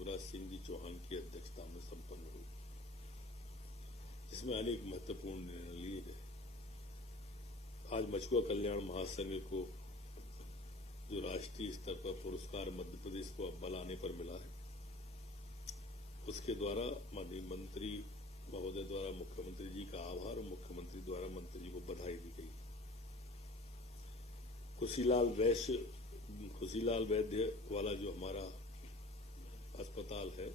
शिवराज सिंह जी चौहान की अध्यक्षता में संपन्न हुई, जिसमें अनेक महत्वपूर्ण निर्णय लिए गए। आज मछुआ कल्याण महासंघ को जो राष्ट्रीय स्तर पर पुरस्कार मध्य प्रदेश को अव्वल आने पर मिला है, उसके द्वारा माननीय मंत्री महोदय द्वारा मुख्यमंत्री जी का आभार और मुख्यमंत्री द्वारा मंत्री जी को बधाई दी गई। खुशीलाल वैद्य वाला जो हमारा अस्पताल है,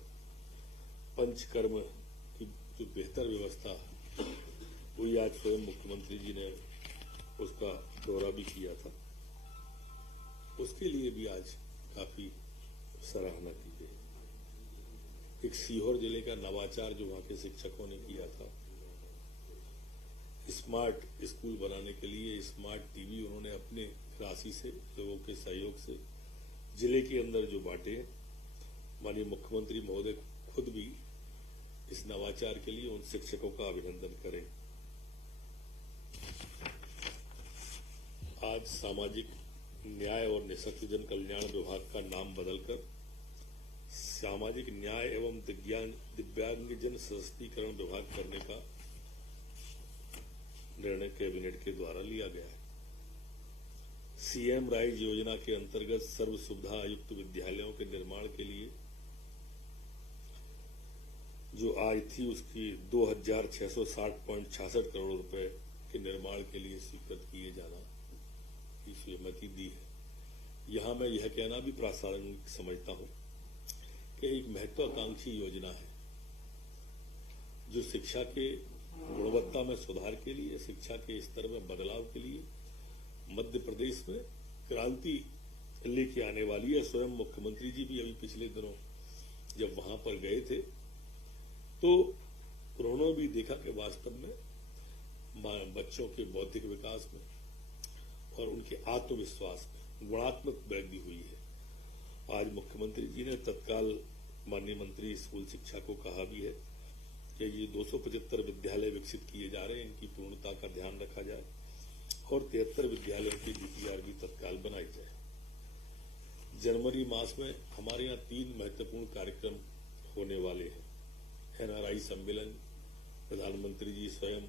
पंचकर्म की जो बेहतर व्यवस्था हुई, आज स्वयं मुख्यमंत्री जी ने उसका दौरा भी किया था, उसके लिए भी आज काफी सराहना की गई। एक सीहोर जिले का नवाचार जो वहां के शिक्षकों ने किया था, स्मार्ट स्कूल बनाने के लिए स्मार्ट टीवी उन्होंने अपने राशि से, लोगों के सहयोग से जिले के अंदर जो बांटे, माननीय मुख्यमंत्री महोदय खुद भी इस नवाचार के लिए उन शिक्षकों का अभिनंदन करें। आज सामाजिक न्याय और निःशक्तजन कल्याण विभाग का नाम बदलकर सामाजिक न्याय एवं दिव्यांगजन सशक्तिकरण विभाग करने का निर्णय कैबिनेट के द्वारा लिया गया है। सीएम राइज योजना के अंतर्गत सर्व सुविधा आयुक्त विद्यालयों के निर्माण के लिए जो आज थी, उसकी 2660.66 करोड़ रुपए के निर्माण के लिए स्वीकृत किए जाना की सहमति दी है। यहां मैं यह कहना भी प्रासंगिक समझता हूं कि एक महत्वाकांक्षी योजना है जो शिक्षा के गुणवत्ता में सुधार के लिए, शिक्षा के स्तर में बदलाव के लिए मध्य प्रदेश में क्रांति लेके आने वाली है। स्वयं मुख्यमंत्री जी भी अभी पिछले दिनों जब वहां पर गए थे तो उन्होंने भी देखा कि वास्तव में बच्चों के बौद्धिक विकास में और उनके आत्मविश्वास में गुणात्मक वृद्धि हुई है। आज मुख्यमंत्री जी ने तत्काल माननीय मंत्री स्कूल शिक्षा को कहा भी है कि ये 275 विद्यालय विकसित किए जा रहे हैं, इनकी पूर्णता का ध्यान रखा जाए और 73 विद्यालयों की डीपीआर भी तत्काल बनाई जाए। जनवरी मास में हमारे यहाँ 3 महत्वपूर्ण कार्यक्रम होने वाले हैं। एनआरआई सम्मेलन, प्रधानमंत्री जी स्वयं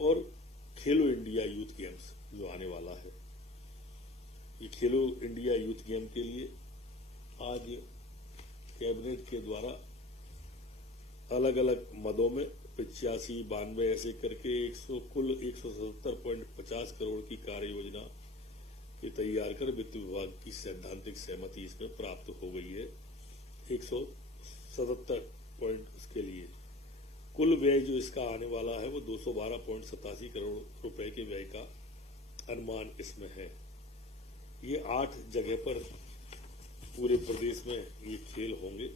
और खेलो इंडिया यूथ गेम्स जो आने वाला है। ये खेलो इंडिया यूथ गेम के लिए आज कैबिनेट के द्वारा अलग अलग मदों में 85, 92 ऐसे करके कुल 177.50 करोड़ की कार्य योजना की तैयार कर वित्त विभाग की सैद्धांतिक सहमति इसमें प्राप्त हो गई है। 177 पॉइंट इसके लिए कुल व्यय जो इसका आने वाला है वो 212.87 करोड़ रुपए के व्यय का अनुमान इसमें है। ये 8 जगह पर पूरे प्रदेश में ये खेल होंगे।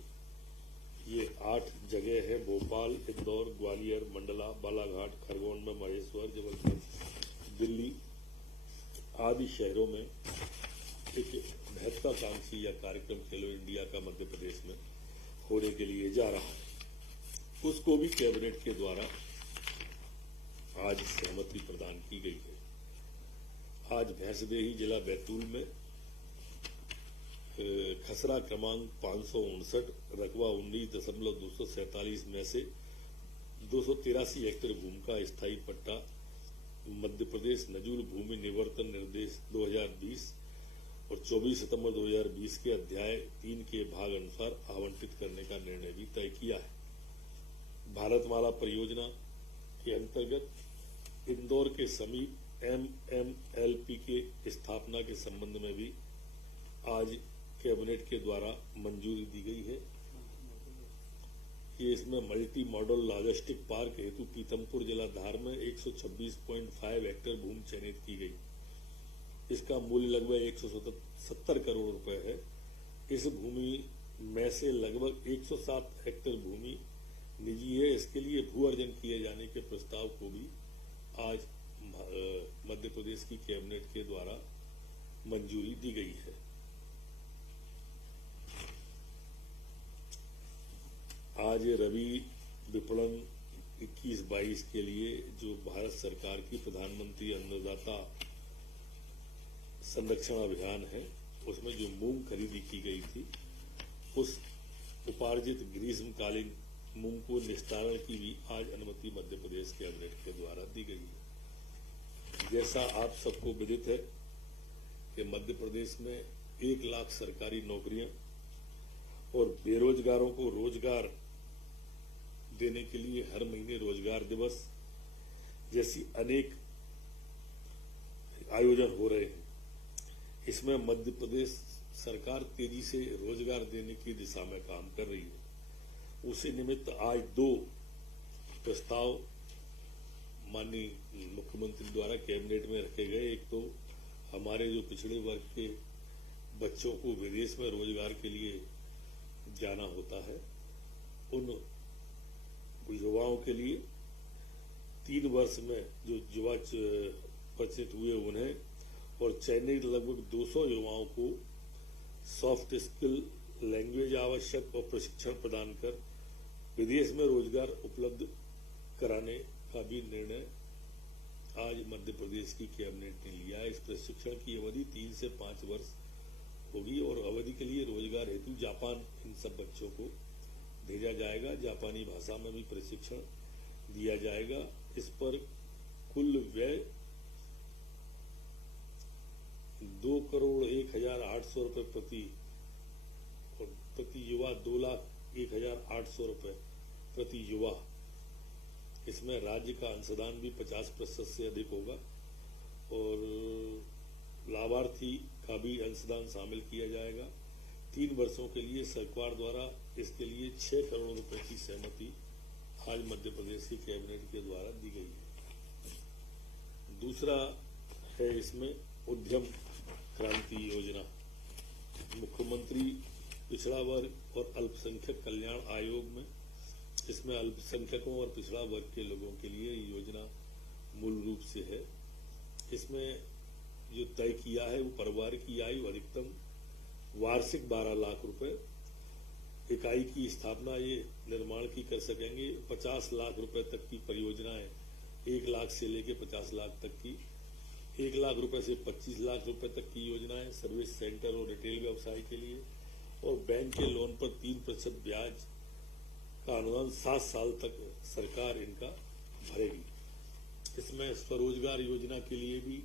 ये 8 जगह है, भोपाल, इंदौर, ग्वालियर, मंडला, बालाघाट, खरगोन में महेश्वर, जबलपुर, दिल्ली आदि शहरों में एक महत्वाकांक्षी या कार्यक्रम खेलो इंडिया का मध्य प्रदेश में होने के लिए जा रहा है। उसको भी कैबिनेट के द्वारा आज सहमति प्रदान की गई है। आज भैंसदेही जिला बैतूल में खसरा क्रमांक 559 रकबा 19.247 में से 283 हेक्टेयर भूमि का स्थायी पट्टा मध्य प्रदेश नजूल भूमि निवर्तन निर्देश 2020 और 24 सितंबर 2020 के अध्याय 3 के भाग अनुसार आवंटित करने का निर्णय भी तय किया है। भारतमाला परियोजना के अंतर्गत इंदौर के समीप MMLP के स्थापना के संबंध में भी आज कैबिनेट के द्वारा मंजूरी दी गई है। कि इसमें मल्टी मॉडल लॉजिस्टिक पार्क हेतु पीतमपुर जिला धार में 126.5 हेक्टेयर भूमि चयनित की गई। इसका मूल्य लगभग 170 करोड़ रुपए है। इस भूमि में से लगभग 107 हेक्टेयर भूमि निजी है। इसके लिए भू अर्जन किए जाने के प्रस्ताव को भी आज मध्य प्रदेश की कैबिनेट के द्वारा मंजूरी दी गई है। आज रबी विपणन 21-22 के लिए जो भारत सरकार की प्रधानमंत्री अन्नदाता संरक्षण अभियान है, उसमें जो मूंग खरीदी की गई थी, उस उपार्जित ग्रीष्मकालीन मूंग को निस्तारण की भी आज अनुमति मध्य प्रदेश कैबिनेट के द्वारा दी गई है। जैसा आप सबको विदित है कि मध्य प्रदेश में 1 लाख सरकारी नौकरियां और बेरोजगारों को रोजगार देने के लिए हर महीने रोजगार दिवस जैसी अनेक आयोजन हो रहे हैं। इसमें मध्य प्रदेश सरकार तेजी से रोजगार देने की दिशा में काम कर रही है। उसी निमित्त आज 2 प्रस्ताव माननीय मुख्यमंत्री द्वारा कैबिनेट में रखे गए। एक तो हमारे जो पिछड़े वर्ग के बच्चों को विदेश में रोजगार के लिए जाना होता है, उन युवाओं के लिए 3 वर्ष में जो युवा परिचित हुए उन्हें और चयनित लगभग 200 युवाओं को सॉफ्ट स्किल लैंग्वेज आवश्यक और प्रशिक्षण प्रदान कर विदेश में रोजगार उपलब्ध कराने का भी निर्णय आज मध्य प्रदेश की कैबिनेट ने लिया है। इस प्रशिक्षण की अवधि 3 से 5 वर्ष होगी और अवधि के लिए रोजगार हेतु जापान इन सब बच्चों को भेजा जाएगा। जापानी भाषा में भी प्रशिक्षण दिया जाएगा। इस पर कुल व्यय 2,01,800 रुपए प्रति युवा, 2,01,800 रुपए प्रति युवा। इसमें राज्य का अंशदान भी 50% से अधिक होगा और लाभार्थी का भी अंशदान शामिल किया जाएगा। 3 वर्षों के लिए सरकार द्वारा इसके लिए 6 करोड़ रुपए की सहमति आज मध्य प्रदेश की कैबिनेट के द्वारा दी गई है। दूसरा है इसमें उद्यम क्रांति योजना। मुख्यमंत्री पिछड़ा वर्ग और अल्पसंख्यक कल्याण आयोग में इसमें अल्पसंख्यकों और पिछड़ा वर्ग के लोगों के लिए योजना मूल रूप से है। इसमें जो तय किया है वो परिवार की आयु अधिकतम वार्षिक 12 लाख रुपए, इकाई की स्थापना ये निर्माण की कर सकेंगे। 50 लाख रुपए तक की परियोजनाएं 1 लाख से लेकर 50 लाख तक की, 1 लाख रुपए से 25 लाख रुपए तक की योजनाएं सर्विस सेंटर और रिटेल व्यवसाय के लिए, और बैंक के लोन पर 3% ब्याज का अनुदान 7 साल तक सरकार इनका भरेगी। इसमें स्वरोजगार योजना के लिए भी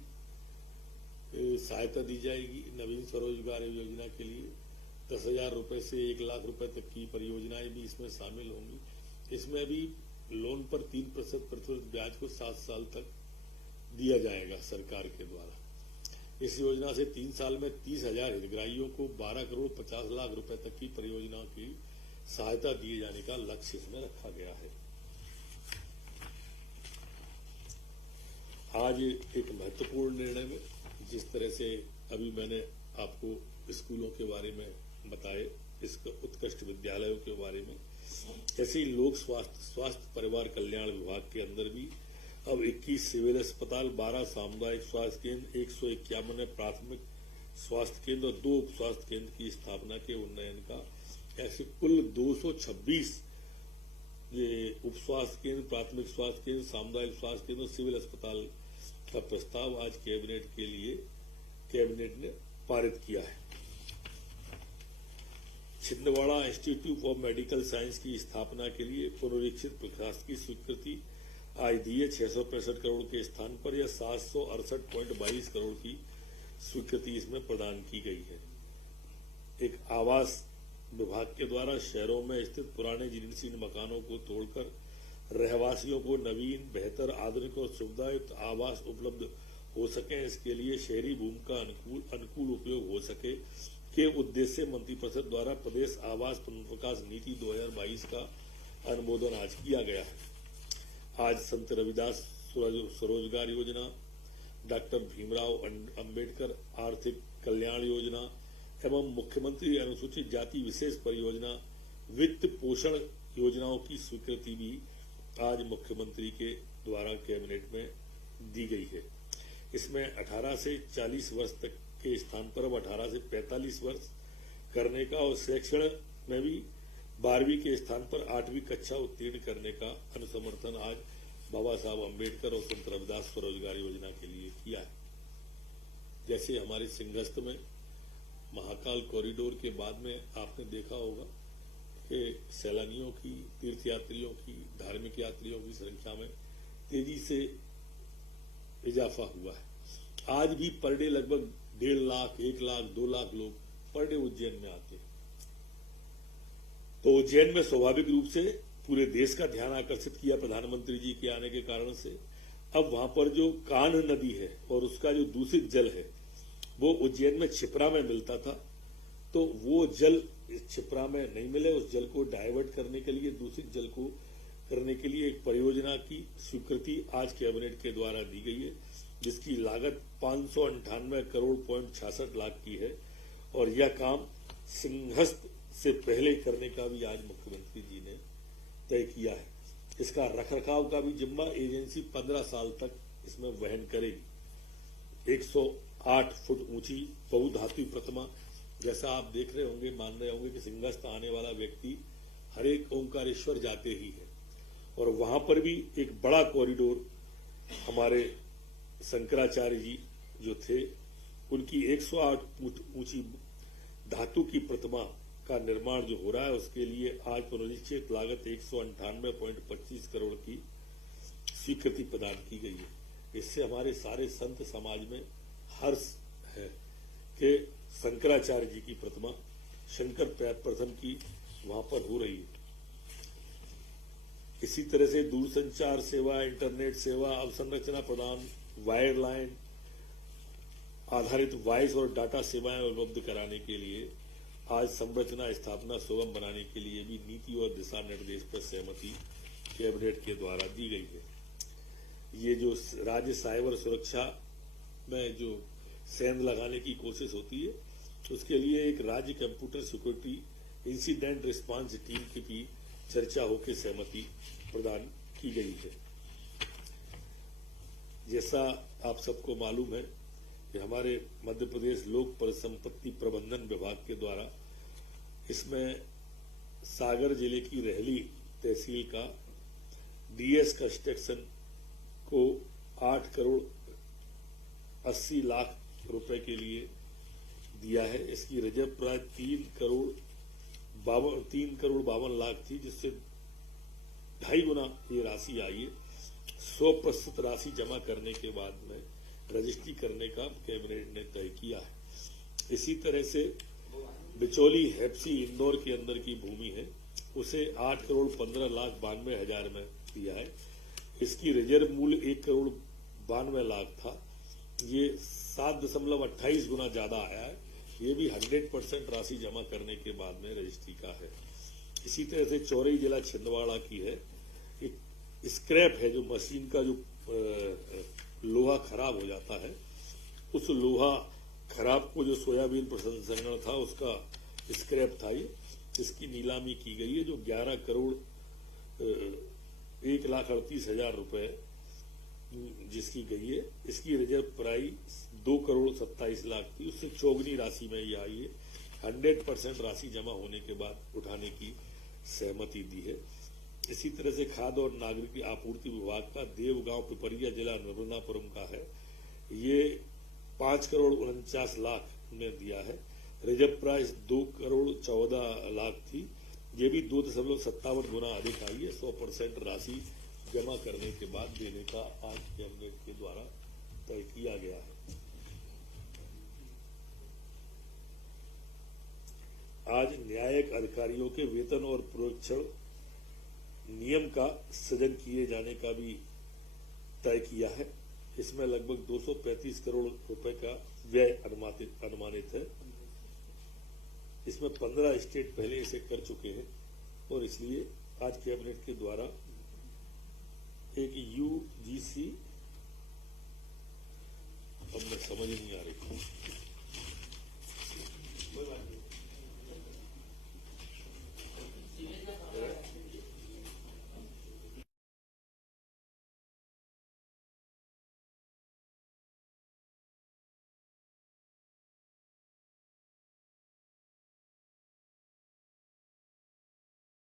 सहायता दी जाएगी। नवीन स्वरोजगार योजना के लिए 10,000 रुपए से 1 लाख रुपए तक की परियोजनाएं भी इसमें शामिल होंगी। इसमें भी लोन पर 3% प्रतिशत ब्याज को 7 साल तक दिया जाएगा सरकार के द्वारा। इस योजना से 3 साल में 30,000 हितग्राहियों को 12 करोड़ 50 लाख रुपए तक की परियोजना की सहायता दिए जाने का लक्ष्य इसमें रखा गया है। आज एक महत्वपूर्ण निर्णय में, जिस तरह से अभी मैंने आपको स्कूलों के बारे में बताए, इस उत्कृष्ट विद्यालयों के बारे में, ऐसे ही लोक स्वास्थ्य परिवार कल्याण विभाग के अंदर भी अब 21 सिविल अस्पताल, 12 सामुदायिक स्वास्थ्य केंद्र, 151 प्राथमिक स्वास्थ्य केंद्र और 2 उप स्वास्थ्य केंद्र की स्थापना के उन्नयन का, ऐसे कुल 226 ये उप स्वास्थ्य केंद्र, प्राथमिक स्वास्थ्य केंद्र, सामुदायिक स्वास्थ्य केंद्र, सिविल अस्पताल का प्रस्ताव आज कैबिनेट ने पारित किया है। Chhindwara institute for medical science की स्थापना के लिए पुनरीक्षित प्रशासकीय स्वीकृति आज दी है। 665 करोड़ के स्थान पर यह 768.22 करोड़ की स्वीकृति इसमें प्रदान की गई है। एक आवास विभाग के द्वारा शहरों में स्थित पुराने जीर्णशीर्ण मकानों को तोड़कर रहवासियों को नवीन, बेहतर, आधुनिक और सुविधायुक्त आवास उपलब्ध हो सके, इसके लिए शहरी भूमि का अनुकूल उपयोग हो सके के उद्देश्य से मंत्रिपरिषद द्वारा प्रदेश आवास पुनर्विकास नीति 2022 का अनुमोदन आज किया गया है। आज संत रविदास स्वरोजगार योजना, डॉक्टर भीमराव अंबेडकर आर्थिक कल्याण योजना एवं मुख्यमंत्री अनुसूचित जाति विशेष परियोजना वित्त पोषण योजनाओं की स्वीकृति भी आज मुख्यमंत्री के द्वारा कैबिनेट में दी गई है। इसमें 18 से 40 वर्ष तक के स्थान पर अब 18 से 45 वर्ष करने का और शैक्षणिक में भी 12वीं के स्थान पर 8वीं कक्षा उत्तीर्ण करने का अनुसमर्थन आज बाबा साहब अम्बेडकर और संत रविदास स्वरोजगार योजना के लिए किया है। जैसे हमारे सिंहस्थ में महाकाल कॉरिडोर के बाद में आपने देखा होगा कि सैलानियों की, तीर्थ यात्रियों की, धार्मिक यात्रियों की संख्या में तेजी से इजाफा हुआ है। आज भी पर डे लगभग 1.5 लाख, 1 लाख, 2 लाख लोग पर डे उज्जैन में आते हैं। तो उज्जैन में स्वाभाविक रूप से पूरे देश का ध्यान आकर्षित किया प्रधानमंत्री जी के आने के कारण से। अब वहां पर जो कान्ह नदी है और उसका जो दूषित जल है वो उज्जैन में क्षिप्रा में मिलता था, तो वो जल क्षिप्रा में नहीं मिले। उस जल को डाइवर्ट करने के लिए, दूषित जल को करने के लिए एक परियोजना की स्वीकृति आज कैबिनेट के द्वारा दी गई है, जिसकी लागत 598 करोड़ 66 लाख की है। और यह काम सिंहस्थ से पहले करने का भी आज मुख्यमंत्री जी ने तय किया है। इसका रखरखाव का भी जिम्मा एजेंसी 15 साल तक इसमें वहन करेगी। 108 फुट ऊंची बहुधातु प्रतिमा, जैसा आप देख रहे होंगे, मान रहे होंगे कि सिंहस्थ आने वाला व्यक्ति हर एक ओंकारेश्वर जाते ही है। और वहां पर भी एक बड़ा कॉरिडोर हमारे शंकराचार्य जी जो थे, उनकी 108 फुट ऊंची धातु की प्रतिमा का निर्माण जो हो रहा है, उसके लिए आज पुनरीक्षित लागत 198.25 करोड़ की स्वीकृति प्रदान की गई है। इससे हमारे सारे संत समाज में हर्ष है कि शंकराचार्य जी की प्रतिमा, शंकर प्रथम की वहां पर हो रही है। इसी तरह से दूरसंचार सेवा, इंटरनेट सेवा, अवसंरचना प्रदान, वायर लाइन आधारित वॉइस और डाटा सेवाएं उपलब्ध कराने के लिए आज संरचना स्थापना सुगम बनाने के लिए भी नीति और दिशा निर्देश पर सहमति कैबिनेट के द्वारा दी गई है। ये जो राज्य साइबर सुरक्षा में जो सेंध लगाने की कोशिश होती है, उसके लिए एक राज्य computer security incident response team की भी चर्चा होकर सहमति प्रदान की गई है। जैसा आप सबको मालूम है कि हमारे मध्य प्रदेश लोक परिसंपत्ति प्रबंधन विभाग के द्वारा इसमें सागर जिले की रहली तहसील का डीएस कंस्ट्रक्शन को 8 करोड़ 80 लाख रुपए के लिए दिया है। इसकी रिजर्व प्राय 3 करोड़ 52 लाख थी, जिससे 2.5 गुना ये राशि आई है। 100% राशि जमा करने के बाद में रजिस्ट्री करने का कैबिनेट ने तय किया है। इसी तरह से बिचौली हेप्सी इंदौर के अंदर की भूमि है, उसे 8 करोड़ 15 लाख 92 हजार में दिया है। इसकी रिजर्व मूल्य 1 करोड़ 92 लाख था, ये 7.28 गुना ज्यादा आया है। ये भी 100% राशि जमा करने के बाद में रजिस्ट्री का है। इसी तरह से चौरई जिला छिंदवाड़ा की है, एक स्क्रैप है, जो मशीन का जो लोहा खराब हो जाता है, उस लोहा खराब को जो सोयाबीन प्रसंस्करण था उसका स्क्रैप था ये, इसकी नीलामी की गई है, जो 11 करोड़ 1,38,000 रुपए जिसकी गई है। इसकी रिजर्व प्राइस 2 करोड़ 27 लाख थी, उससे चौगुनी राशि में ये आई है। 100% राशि जमा होने के बाद उठाने की सहमति दी है। इसी तरह से खाद्य और नागरिक आपूर्ति विभाग का देवगांव पिपरिया जिला नर्मदापुरम का है, ये 5 करोड़ 49 लाख में दिया है। रिजर्व प्राइस 2 करोड़ 14 लाख थी, ये भी 2.57 गुना अधिक आई है। 100% राशि जमा करने के बाद देने का आज कैबिनेट के द्वारा तय किया गया है। आज न्यायिक अधिकारियों के वेतन और प्रोक्षण नियम का सृजन किए जाने का भी तय किया है। इसमें लगभग 235 करोड़ रुपए का व्यय अनुमानित है। इसमें 15 स्टेट पहले इसे कर चुके हैं और इसलिए आज कैबिनेट के द्वारा एक यूजीसी, अब मैं समझ नहीं आ रही